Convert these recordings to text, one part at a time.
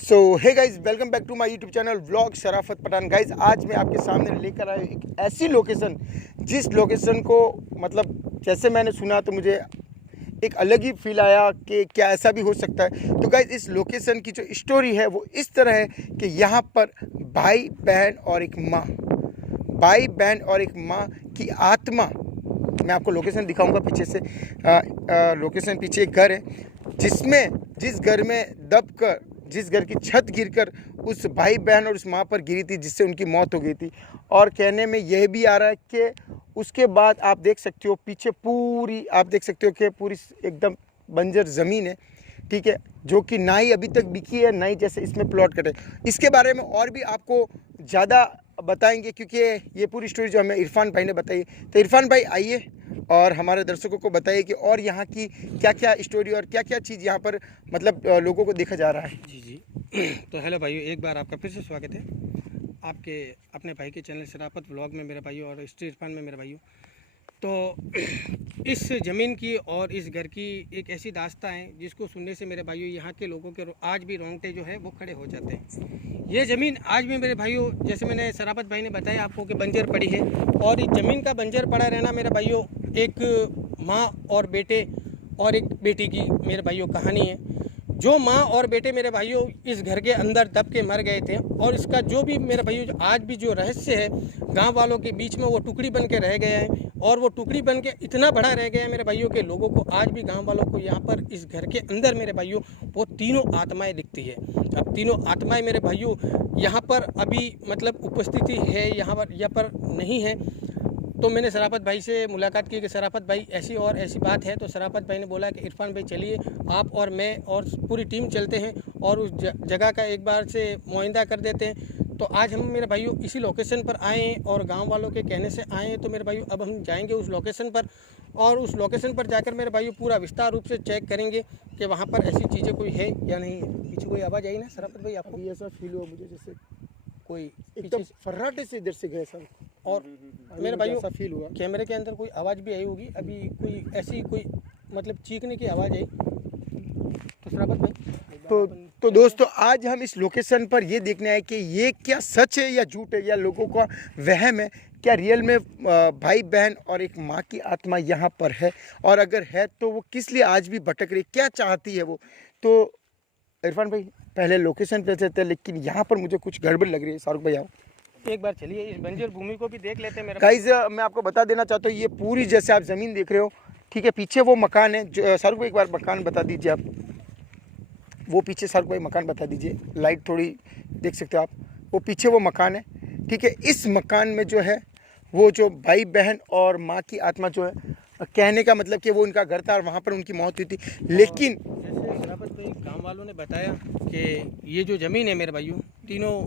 So hey guys, welcome back to my YouTube channel vlog Sharafat Pathan. Guys, आज मैं आपके सामने लेकर आया हूँ एक ऐसी लोकेशन जिस लोकेशन को मतलब जैसे मैंने सुना तो मुझे एक अलग ही फील आया कि क्या ऐसा भी हो सकता है। तो गाइज, इस लोकेशन की जो स्टोरी है वो इस तरह है कि यहाँ पर भाई बहन और एक माँ, भाई बहन और एक माँ की आत्मा, मैं आपको लोकेशन दिखाऊंगा पीछे से। लोकेशन पीछे एक घर है जिस घर में दबकर, जिस घर की छत गिरकर उस भाई बहन और उस माँ पर गिरी थी, जिससे उनकी मौत हो गई थी। और कहने में यह भी आ रहा है कि उसके बाद आप देख सकते हो पीछे पूरी, आप देख सकते हो कि पूरी एकदम बंजर ज़मीन है, ठीक है, जो कि ना ही अभी तक बिकी है, ना ही जैसे इसमें प्लॉट कटे। इसके बारे में और भी आपको ज़्यादा बताएंगे क्योंकि ये पूरी स्टोरी जो हमें इरफान भाई ने बताई। तो इरफान भाई आइए और हमारे दर्शकों को बताइए कि और यहाँ की क्या क्या स्टोरी और क्या क्या चीज़ यहाँ पर मतलब लोगों को देखा जा रहा है। जी। तो हेलो भाइयों, एक बार आपका फिर से स्वागत है आपके अपने भाई के चैनल शराफत व्लॉग में मेरे भाइयों और स्ट्रीट इरफान में मेरे भाइयों। तो इस ज़मीन की और इस घर की एक ऐसी दास्तां है जिसको सुनने से मेरे भाइयों यहाँ के लोगों के आज भी रोंगटे जो है वो खड़े हो जाते हैं। ये ज़मीन आज भी मेरे भाइयों, जैसे मैंने शराफत भाई ने बताया आपको कि बंजर पड़ी है, और इस ज़मीन का बंजर पड़ा रहना मेरे भाइयों एक माँ और बेटे और एक बेटी की मेरे भाइयों कहानी है। जो माँ और बेटे मेरे भाइयों इस घर के अंदर दब के मर गए थे, और इसका जो भी मेरे भाइयों आज भी जो रहस्य है गांव वालों के बीच में, वो टुकड़ी बन के रह गया है। और वो टुकड़ी बन के इतना बड़ा रह गया है मेरे भाइयों के लोगों को, आज भी गांव वालों को यहाँ पर इस घर के अंदर मेरे भाइयों वो तीनों आत्माएं दिखती है। अब तीनों आत्माएं मेरे भाइयों यहाँ पर अभी मतलब उपस्थिति है, यहाँ पर नहीं है। तो मैंने शराफत भाई से मुलाकात की कि शराफत भाई ऐसी और ऐसी बात है। तो शराफत भाई ने बोला कि इरफान भाई चलिए, आप और मैं और पूरी टीम चलते हैं और उस जगह का एक बार से मुआयना कर देते हैं। तो आज हम मेरे भाइयों इसी लोकेशन पर आए हैं और गांव वालों के कहने से आए हैं। तो मेरे भाइयों अब हम जाएंगे उस लोकेशन पर, और उस लोकेशन पर जाकर मेरे भाइयों पूरा विस्तार रूप से चेक करेंगे कि वहाँ पर ऐसी चीज़ें कोई है या नहीं है। पीछे कोई आवाज़ आई ना शराफत भाई आपको? अभी ऐसा फील हुआ मुझे जैसे कोई एकदम फर्राटे से इधर से गए सब। और मेरे भाइयों ऐसा फील हुआ कैमरे के अंदर कोई आवाज़ भी आई होगी अभी, कोई ऐसी कोई मतलब चीखने की आवाज़ आई। तो शराफत भाई तो दोस्तों, आज हम इस लोकेशन पर ये देखने आए कि ये क्या सच है या झूठ है, या लोगों का वहम है, क्या रियल में भाई बहन और एक माँ की आत्मा यहाँ पर है, और अगर है तो वो किस लिए आज भी भटक रही, क्या चाहती है वो। तो इरफान भाई पहले लोकेशन पे चलते हैं, लेकिन यहाँ पर मुझे कुछ गड़बड़ लग रही है। शाहरुख भाई आओ एक बार चलिए इस बंजर भूमि को भी देख लेते हैं मेरा। गाइज, मैं आपको बता देना चाहता हूँ, ये पूरी जैसे आप ज़मीन देख रहे हो, ठीक है, पीछे वो मकान है जो शाहरुख भाई एक बार मकान बता दीजिए आप, वो पीछे शाहरुख भाई मकान बता दीजिए, लाइट थोड़ी देख सकते हो आप, वो पीछे वो मकान है, ठीक है। इस मकान में जो है वो जो भाई बहन और माँ की आत्मा जो है, कहने का मतलब कि वो उनका घर था और वहाँ पर उनकी मौत हुई थी। लेकिन जैसे शराफत भाई गाँव वालों ने बताया कि ये जो ज़मीन है मेरे भाइयों, तीनों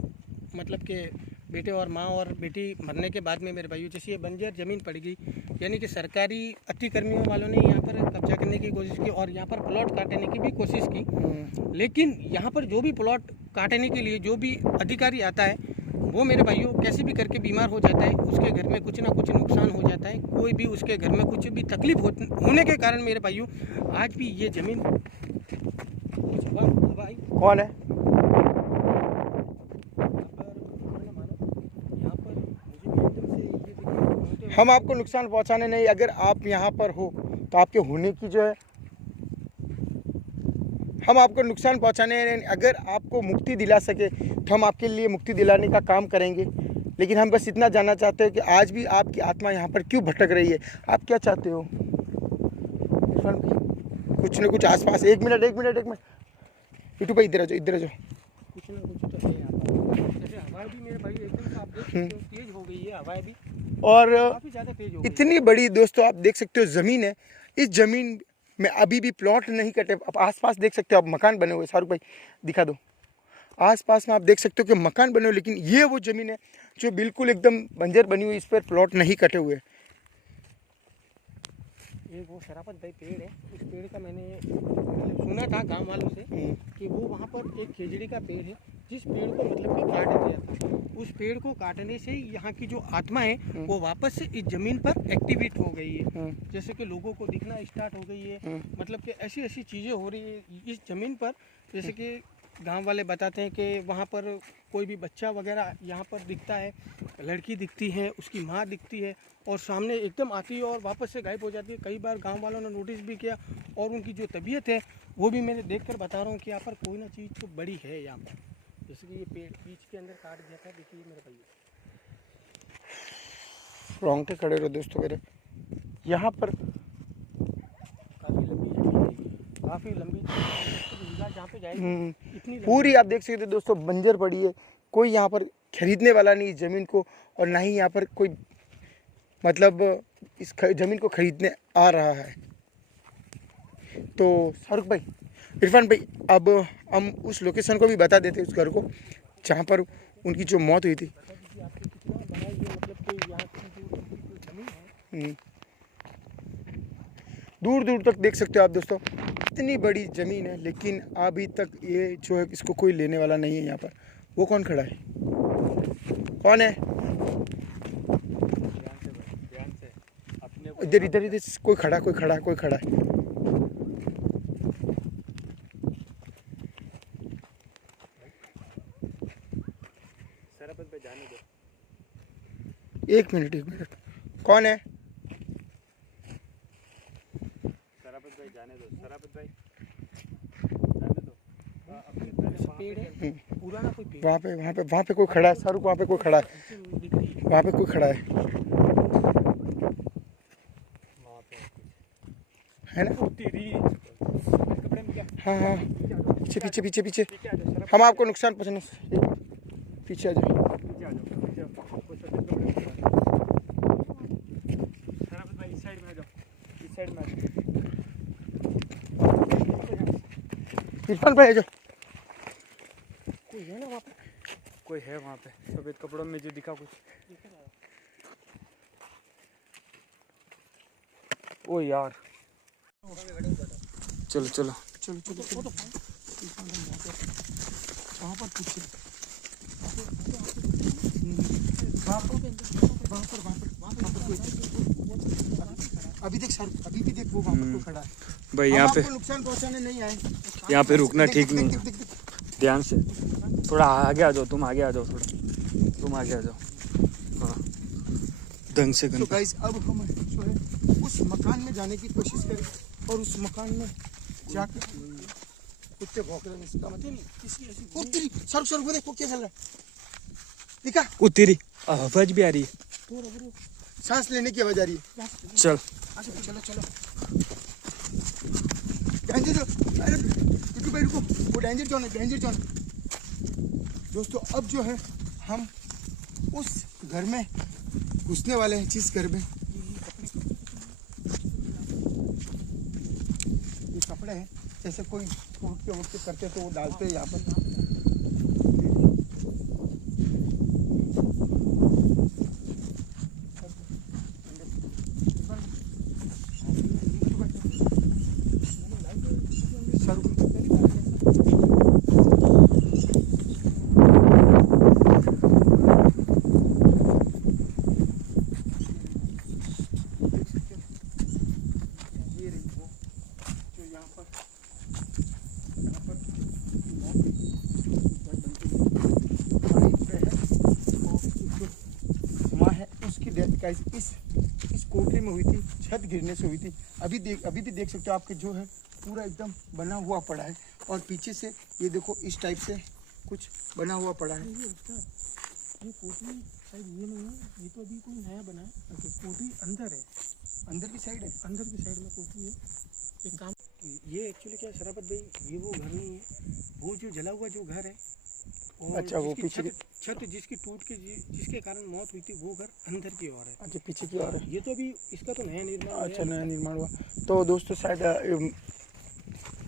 मतलब के बेटे और माँ और बेटी मरने के बाद में मेरे भाइयों जैसे ये बंजर ज़मीन पड़ गई, यानी कि सरकारी अतिक्रमियों वालों ने यहाँ पर कब्जा करने की कोशिश की और यहाँ पर प्लॉट काटने की भी कोशिश की। लेकिन यहाँ पर जो भी प्लॉट काटने के लिए जो भी अधिकारी आता है, वो मेरे भाइयों कैसे भी करके बीमार हो जाता है, उसके घर में कुछ ना कुछ नुकसान हो जाता है, कोई भी उसके घर में कुछ भी तकलीफ होने के कारण मेरे भाइयों आज भी ये ज़मीन कौन है, हम आपको नुकसान पहुंचाने नहीं, अगर आप यहाँ पर हो तो आपके होने की जो है, हम आपको नुकसान पहुंचाने नहीं, अगर आपको मुक्ति दिला सके तो हम आपके लिए मुक्ति दिलाने का काम करेंगे। लेकिन हम बस इतना जानना चाहते हैं कि आज भी आपकी आत्मा यहाँ पर क्यों भटक रही है, आप क्या चाहते हो। कुछ न कुछ आसपास, एक मिनट यूट्यूब भाई इधर आ जाओ, इधर आ जाओ। कुछ ना कुछ तो है यहाँ पर। जैसे हवा भी मेरे भाई एकदम आप देख सकते हो तेज हो गई है हवा भी, और काफ़ी ज़्यादा तेज हो गई। इतनी बड़ी दोस्तों आप देख सकते हो ज़मीन है, इस ज़मीन में अभी भी प्लॉट नहीं कटे। आप आसपास देख सकते हो, आप मकान बने हुए, शाहरुख भाई दिखा दो, आसपास में आप देख सकते हो कि मकान बने हुए, लेकिन ये वो ज़मीन है जो बिल्कुल एकदम बंजर बनी हुई, इस पर प्लॉट नहीं कटे हुए। एक वो शराफत भाई पेड़ है, उस पेड़ का मैंने मतलब सुना था गांव वालों से कि वो वहाँ पर एक खेजड़ी का पेड़ है जिस पेड़ को मतलब कि काट दिया था। उस पेड़ को काटने से यहाँ की जो आत्मा है वो वापस से इस जमीन पर एक्टिवेट हो गई है। जैसे कि लोगों को दिखना स्टार्ट हो गई है, मतलब कि ऐसी ऐसी चीज़ें हो रही है इस जमीन पर, जैसे कि गांव वाले बताते हैं कि वहाँ पर कोई भी बच्चा वगैरह यहाँ पर दिखता है, लड़की दिखती है, उसकी माँ दिखती है और सामने एकदम आती है और वापस से गायब हो जाती है। कई बार गांव वालों ने नोटिस भी किया और उनकी जो तबीयत है वो भी मैंने देखकर बता रहा हूँ कि यहाँ पर कोई ना चीज़ तो बड़ी है यहाँ पर। जैसे कि ये पेड़ बीच के अंदर काट दिया था, देखिए मेरे भाई, रोंगटे खड़े रहो दोस्तों मेरे। यहाँ पर काफ़ी लंबी जमीन है, काफ़ी लंबी जहाँ पे जाएगी इतनी पूरी आप देख सकते हो दोस्तों, बंजर पड़ी है। कोई यहाँ पर खरीदने वाला नहीं इस ज़मीन को, और ना ही यहाँ पर कोई मतलब इस ज़मीन को खरीदने आ रहा है। तो शाहरुख भाई, इरफान भाई, अब हम उस लोकेशन को भी बता देते उस घर को जहाँ पर उनकी जो मौत हुई थी। आपको कितना बड़ा ये मतलब कि यहाँ की जो जमीन है, दूर दूर तक देख सकते हो आप दोस्तों, इतनी बड़ी ज़मीन है, लेकिन अभी तक ये जो है इसको कोई लेने वाला नहीं है। यहाँ पर वो कौन खड़ा है, कौन है? इधर इधर इधर कोई खड़ा, कोई खड़ा, कोई खड़ा है। शराफत पे जाने दो। एक मिनट, कौन है? शराफत भाई जाने दो, शराफत भाई जाने दो। अपने पेड़ है पूरा ना, कोई पेड़ वहाँ पे कोई खड़ा है शाहरुख, वहाँ पे कोई खड़ा है, वहाँ पे कोई खड़ा है ना? हाँ हाँ, पीछे पीछे पीछे पीछे, हम आपको नुकसान पहुँचने से पीछे आ जाओ। इरफान भाई आ जाओ। कोई है ना वहाँ पे? कोई है वहाँ पे सफेद कपड़ों में जो दिखा कुछ। ओ यार, चलो चलो चलो चलो चलो, वहाँ पर पीछे, अभी देख सर, अभी भी देख वो वहाँ पर कोई खड़ा है भाई। यहाँ पे नुकसान पहुँचाने नहीं आए। यहाँ पे रुकना ठीक नहीं है। देख, ध्यान से थोड़ा आगे आ जाओ, तुम आगे आ जाओ, थोड़ा तुम आगे आ जाओ। हाँ, ढंग से तो गाइस अब हम जो है उस मकान में जाने की कोशिश करें और उस मकान में जाकर कुत्ते भौंक रहे हैं, इसका मतलब कुत्ते सर सर वो देखो क्या चल रहा है, दिखा? ओ तेरी आवाज भी आ रही है। सांस लेने की आवाज आ रही है। चल चलो चलो, डेंजर, अरे रुको भाई रुको, वो डेंजर जोन है, डेंजर जोन। दोस्तों अब जो है हम उस घर में घुसने वाले हैं, जिस घर में ये कपड़े हैं, जैसे कोई उठते करते तो वो डालते हैं यहाँ पर। इस कोठरी में हुई थी, छत गिरने से हुई थी। अभी भी देख सकते हो आपके जो है पूरा एकदम बना हुआ पड़ा है, और पीछे से ये देखो इस टाइप से कुछ बना हुआ पड़ा है। ये कोठी शायद ये नहीं है, ये तो अभी कोई नया बना है। कोठी अंदर है, अंदर की साइड है, अंदर की साइड में कोठी है। एक काम, ये एक्चुअली क्या है शराफत भाई, ये वो घर नहीं है, वो जो जला हुआ जो घर है। और अच्छा, वो पीछे छत जिसकी टूट के जिसके कारण मौत हुई थी, वो घर अंदर की ओर है। अच्छा, पीछे की ओर है। ये तो अभी इसका तो नया निर्माण। अच्छा, नया निर्माण हुआ। तो दोस्तों शायद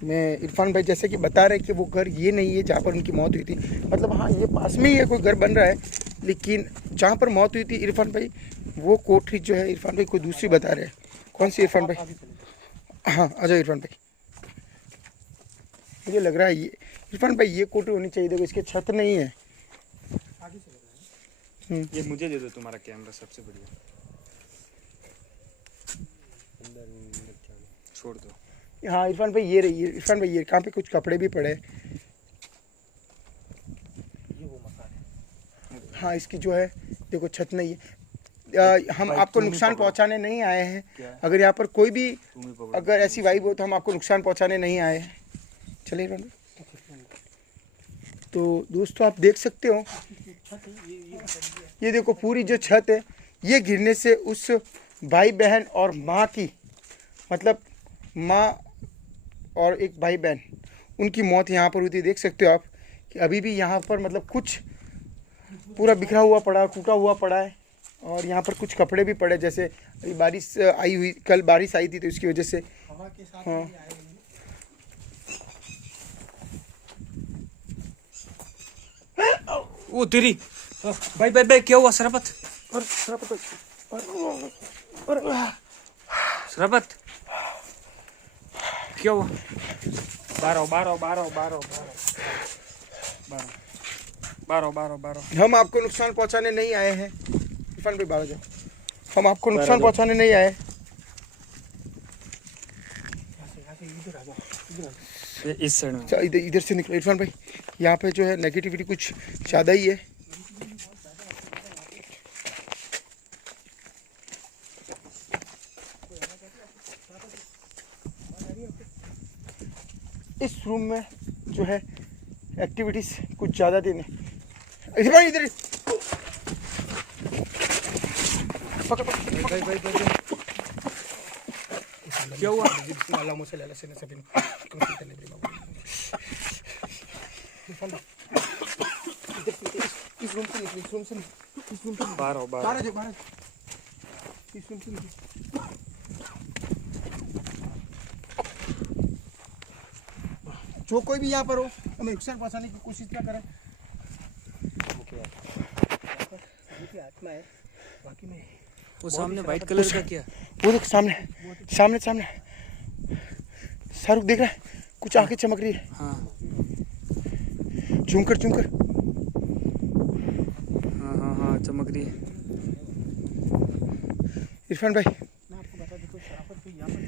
मैं इरफान भाई जैसे कि बता रहे हैं कि वो घर ये नहीं है जहाँ पर उनकी मौत हुई थी। मतलब हाँ, ये पास में ही है, कोई घर बन रहा है, लेकिन जहाँ पर मौत हुई थी इरफान भाई, वो कोठरी जो है इरफान भाई कोई दूसरी बता रहे हैं। कौन सी इरफान भाई? हाँ आ जाओ इरफान भाई। मुझे लग रहा है ये इरफान भाई ये कोठरी होनी चाहिए। देखो इसके छत नहीं है। ये मुझे दे दो तुम्हारा कैमरा, सबसे बढ़िया। छोड़ दो। हाँ इरफान भाई ये रही है। इरफान भाई ये कहाँ पे कुछ कपड़े भी पड़े हैं। हाँ इसकी जो है देखो छत नहीं है। हम आपको नुकसान पहुंचाने नहीं आए हैं। अगर यहाँ पर कोई भी अगर ऐसी वाइब हो तो हम आपको नुकसान पहुंचाने नहीं आए हैं। चलिए इरफान भाई। तो दोस्तों आप देख सकते हो ये देखो पूरी जो छत है ये गिरने से उस भाई बहन और माँ की मतलब माँ और एक भाई बहन उनकी मौत यहाँ पर हुई थी। देख सकते हो आप कि अभी भी यहाँ पर मतलब कुछ पूरा बिखरा हुआ पड़ा, टूटा हुआ पड़ा है। और यहाँ पर कुछ कपड़े भी पड़े, जैसे अभी बारिश आई हुई, कल बारिश आई थी तो इसकी वजह से। हाँ वो तेरी भाई भाई भाई क्या हुआ शराबत? और शराबत क्या हुआ? बारह हम आपको नुकसान पहुंचाने नहीं आए हैं। इरफान भाई बाहर जाओ। हम आपको नुकसान पहुंचाने नहीं आए। इस साइड में अच्छा इधर से निकलो इरफान भाई। यहाँ पे जो है नेगेटिविटी कुछ ज़्यादा ही है। इस रूम में जो है एक्टिविटीज कुछ ज़्यादा दिन है। इधर क्या हुआ? इस रूम से निकलो, इस रूम से बारह इस रूम से निकलो। जो कोई भी यहाँ पर हो हमें नुकसान पहुँचाने की कोशिश ना करें। आत्मा है बाकी में वो सामने व्हाइट कलर का क्या? वो देख सामने सामने सामने शाहरुख देख रहा है, कुछ आंखें चमक रही है। हाँ झुमकर झुमकर हाँ चमक रही है। इरफान भाई मैं आपको बता दूं शराफत भी यहाँ पर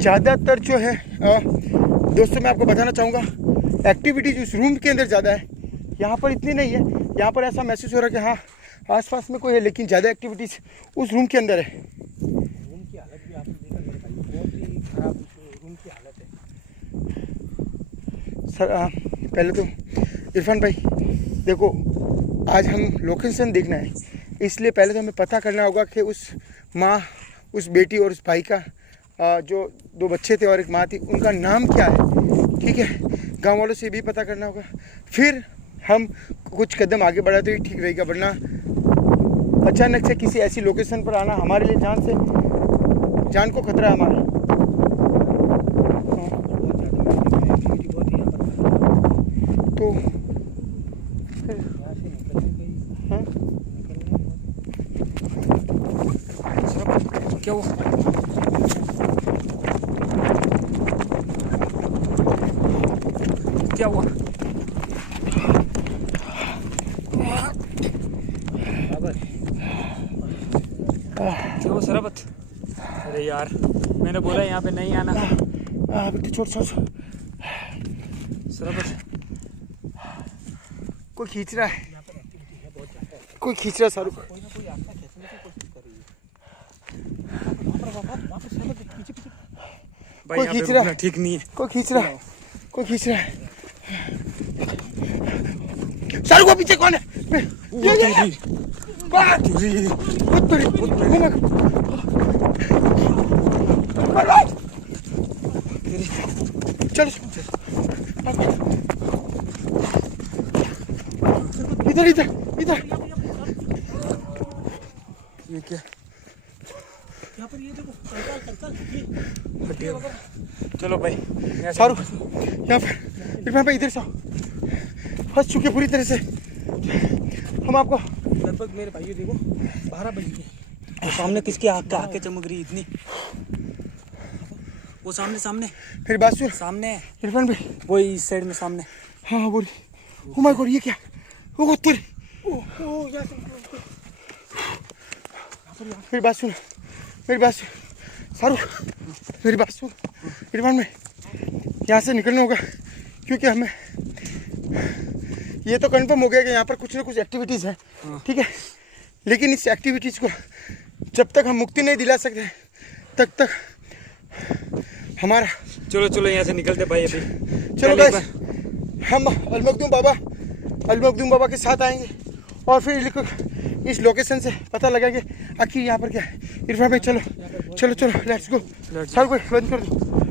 ज़्यादातर जो है दोस्तों मैं आपको बताना चाहूँगा एक्टिविटीज उस रूम के अंदर ज़्यादा है, यहाँ पर इतनी नहीं है। यहाँ पर ऐसा महसूस हो रहा है कि हाँ आसपास में कोई है, लेकिन ज़्यादा एक्टिविटीज उस रूम के अंदर है। रूम की हालत भी आपने देखा मेरे भाई, बहुत ही खराब रूम की हालत है। सर पहले तो इरफान भाई देखो आज हम लोकेशन देखना है, इसलिए पहले तो हमें पता करना होगा कि उस माँ, उस बेटी और उस भाई का जो 2 बच्चे थे और एक माँ थी उनका नाम क्या है। ठीक है, गांव वालों से भी पता करना होगा, फिर हम कुछ कदम आगे बढ़ाते तो ही ठीक रहेगा। वरना अचानक से किसी ऐसी लोकेशन पर आना हमारे लिए जान को खतरा है हमारा। तो क्या हुआ? क्या हुआ? क्या हुआ शराबत? अरे यार मैंने बोला यहाँ पे नहीं आना। बेटी छोड़ शराबत कोई खींच रहा है, कोई खींच रहा है शाहरुख। भाई कोई यहाँ पे खींच रहा रुकना है। ठीक नहीं है। कोई खींच रहा है, कोई खींच रहा है। शाहरुख को पीछे कौन है? चलो इधर इधर इधर। ये क्या? यहाँ पर ये देखो कंकाल चलो भाई शाहरुख यहाँ पे इरफान भाई इधर से आओ। फंस चुके पूरी तरह से हम आपको। लगभग मेरे भाई देखो 12 बज गए। वो सामने किसकी आंखें चमक रही इतनी? वो सामने मेरी बात सुन सामने है इरफान भाई। वो इस साइड में सामने। हाँ हाँ बोली। ओ माय गॉड ये क्या? ओ तेरे मेरी बात सुन, मेरी बात सुन शाहरुख, मेरी बात सुन। इरफान भाई यहाँ से निकलना होगा, क्योंकि हमें ये तो कंफर्म हो गया कि यहाँ पर कुछ ना कुछ एक्टिविटीज़ है, ठीक है। लेकिन इस एक्टिविटीज़ को जब तक हम मुक्ति नहीं दिला सकते तब तक हमारा चलो चलो यहाँ से निकलते भाई अभी। चलो गाइस, हम अलमखदूम बाबा के साथ आएंगे और फिर इस लोकेशन से पता लगेगा आखिर यहाँ पर क्या है। इरफान भाई चलो चलो चलो, लेट्स गो। चल कोई बंद कर दो।